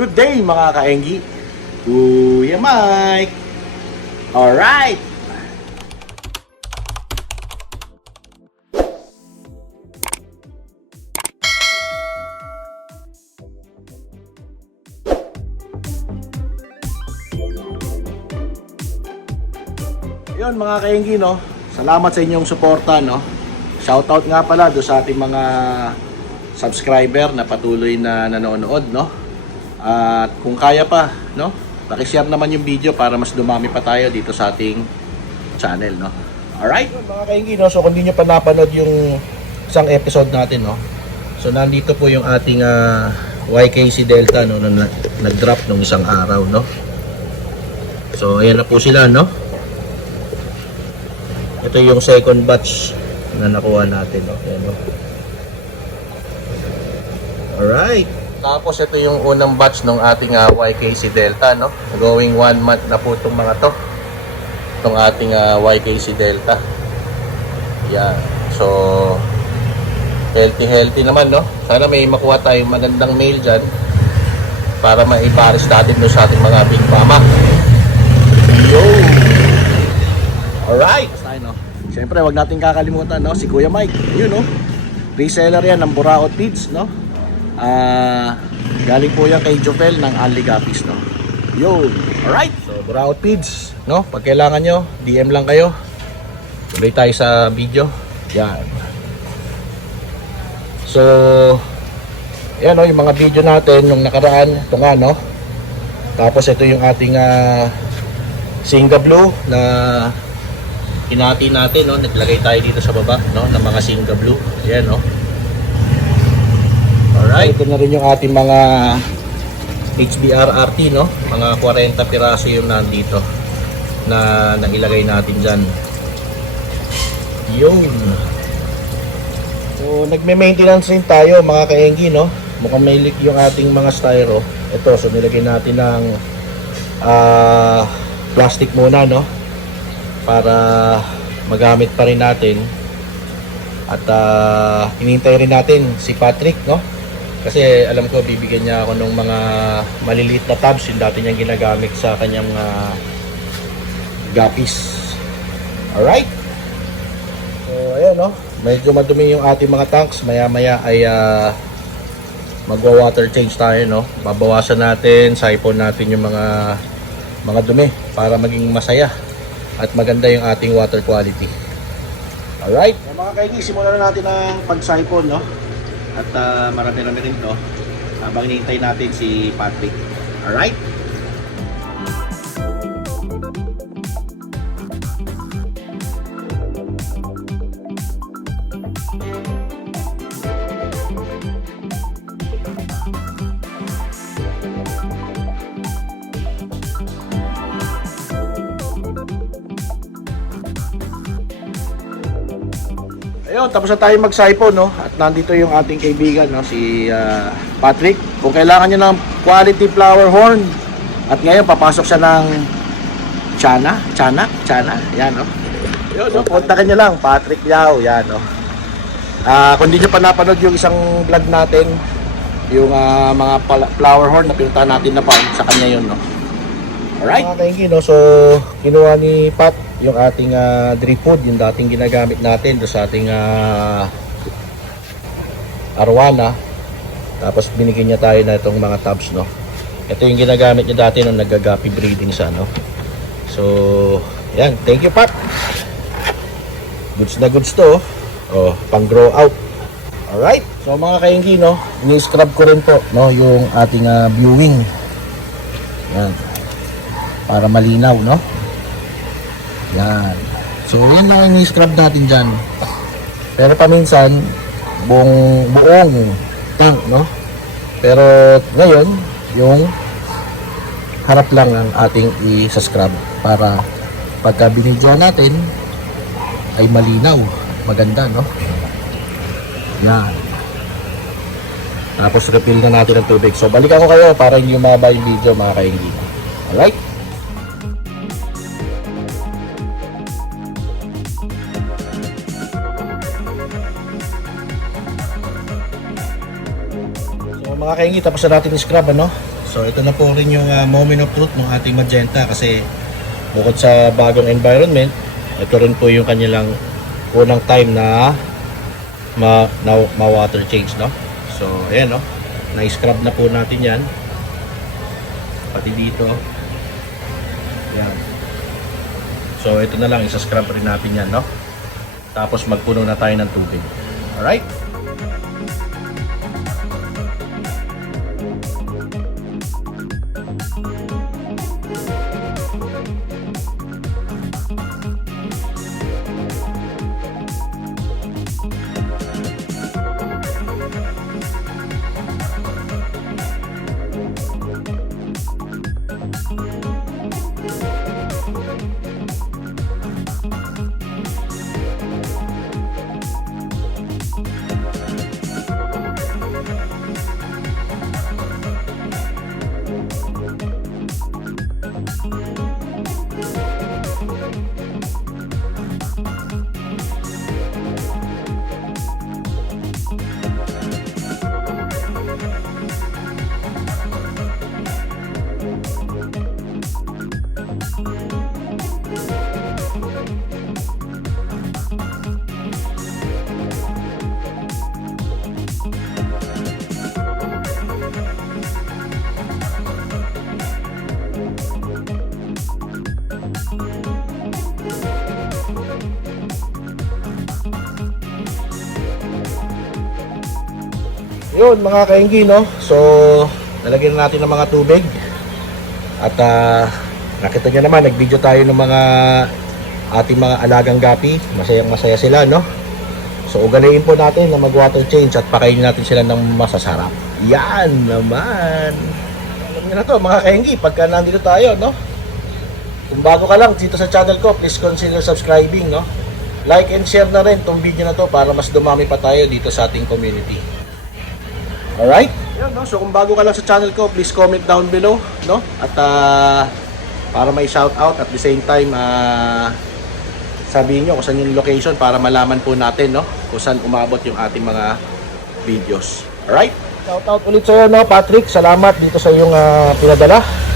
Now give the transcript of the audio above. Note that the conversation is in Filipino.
Good day mga kaenggi. Kuya Mike. Alright. Yun mga kaenggi, no? Salamat sa inyong suporta, no? Shoutout nga pala do sa ating mga subscriber na patuloy na nanonood, no? At kung kaya pa, no? Paki-share naman yung video para mas dumami pa tayo dito sa ating channel, no? Alright, mga kainggi, no? So kung hindi nyo pa napanood yung isang episode natin, no? So nandito po yung ating YKC Delta, no? Na nag-drop nung isang araw, no? So ayan na po sila, no? Ito yung second batch na nakuha natin, no? Ayan, no? Alright. Tapos ito yung unang batch ng ating YKC Delta, no? Going 1 month na po itong mga to. Itong ating YKC Delta. Yan. So, healthy naman, no? Sana may makuha tayong magandang mail dyan para maipares natin no sa ating mga big mama. Yo! Alright! No? Siyempre, wag natin kakalimutan, no? Si Kuya Mike. Yun, no? Reseller yan ng Buraot Feeds, no? Galing po yan kay Jofel ng Unli Guppies, no? Yo! Alright! So, Buraot Feeds, no? Pag kailangan nyo, DM lang kayo. Tuloy tayo sa video. Yan. So, yan, no? Yung mga video natin nung nakaraan, ito nga, no? Tapos ito yung ating Singa Blue na hinati natin, no? Naglagay tayo dito sa baba, no? Ng mga Singa Blue. Yan, no? Alright, ito na rin yung ating mga HBR RT, no? Mga 40 piraso yung nandito na nailagay natin dyan. Yun. So, nagme-maintenance rin tayo mga kaenggi, no? Mukhang may leak yung ating mga styro. Ito, so nilagay natin ng plastic muna, no? Para magamit pa rin natin. At hinintay rin natin si Patrick, no? Kasi alam ko bibigyan niya ako ng mga maliliit na tabs yung dati niyang ginagamit sa kanyang guppies. Alright. So ayan, no? Medyo madumi yung ating mga tanks. Maya maya ay magwa water change tayo, no? Babawasan natin, siphon natin yung mga dumi para maging masaya at maganda yung ating water quality. Alright. So, mga kaigi, simulan na natin ang pag-siphon, no? At marami-rami rin to habang hinihintay natin si Patrick. Alright? Ayun, tapos na tayo mag-siphon, no? At nandito yung ating kaibigan, no? Si Patrick. Kung kailangan nyo ng quality flower horn at ngayon papasok siya ng Chana. Yan, no? Ayun, no? Kontakin nyo lang, Patrick Yao. Yan, no? Kung di nyo pa napanood yung isang vlog natin, yung mga flower horn na pinuntahan natin na farm, sa kanya yun, no? Alright? Mga kaingin, no? So, kinuha ni Pat yung ating drip food, yung dating ginagamit natin sa ating arwana. Tapos binigyan niya tayo na itong mga tabs, no? Ito yung ginagamit niya dati nung nag-guppy breeding siya, no? So, yan. Thank you, Pat. Goods na goods to. Oh, pang grow out. Alright. So, mga kainggi, no? Ni-scrub ko rin po, no? Yung ating viewing. Yan. Para malinaw, no? Yan. So, yan lang yung scrub natin dyan. Pero paminsan, buong tank, no? Pero ngayon, yung harap lang ang ating i-scrub para pagka binidyo natin ay malinaw, maganda, no? Yan. Tapos refill na natin ng tubig. So, balikan ko kayo para hindi umaba yung video, mga kainggi. Alright? Mga kaingi, tapos na natin i-scrub, ano? So ito na po rin yung moment of truth ng ating Magenta kasi bukod sa bagong environment, ito rin po yung kanilang unang time na water change, no? So ayan, no? Na-scrub na po natin yan. Pati dito. Ayan. So ito na lang, isa-scrub rin natin yan, no? Tapos magpuno na tayo ng tubig. Alright? Yun mga kainggi, no? So nalagyan na natin ng mga tubig. At nakita nyo naman, nag-video tayo ng mga ating mga alagang gapi. Masayang masaya sila, no? So ugaliin po natin na mag-water change at pakainin natin sila ng masasarap. Yan naman. Alam nyo na to mga kainggi, pagka nandito tayo, no? Kung bago ka lang dito sa channel ko, please consider subscribing, no? Like and share na rin tong video na to para mas dumami pa tayo dito sa ating community. Alright? Yan, no? So kung bago ka lang sa channel ko, please comment down below, no? At para may shout out at the same time sabihin nyo kung saan yung location para malaman po natin, no? Kung saan umabot yung ating mga videos. Alright? Shout out ulit sa iyo, no, Patrick. Salamat dito sa iyong pinadala.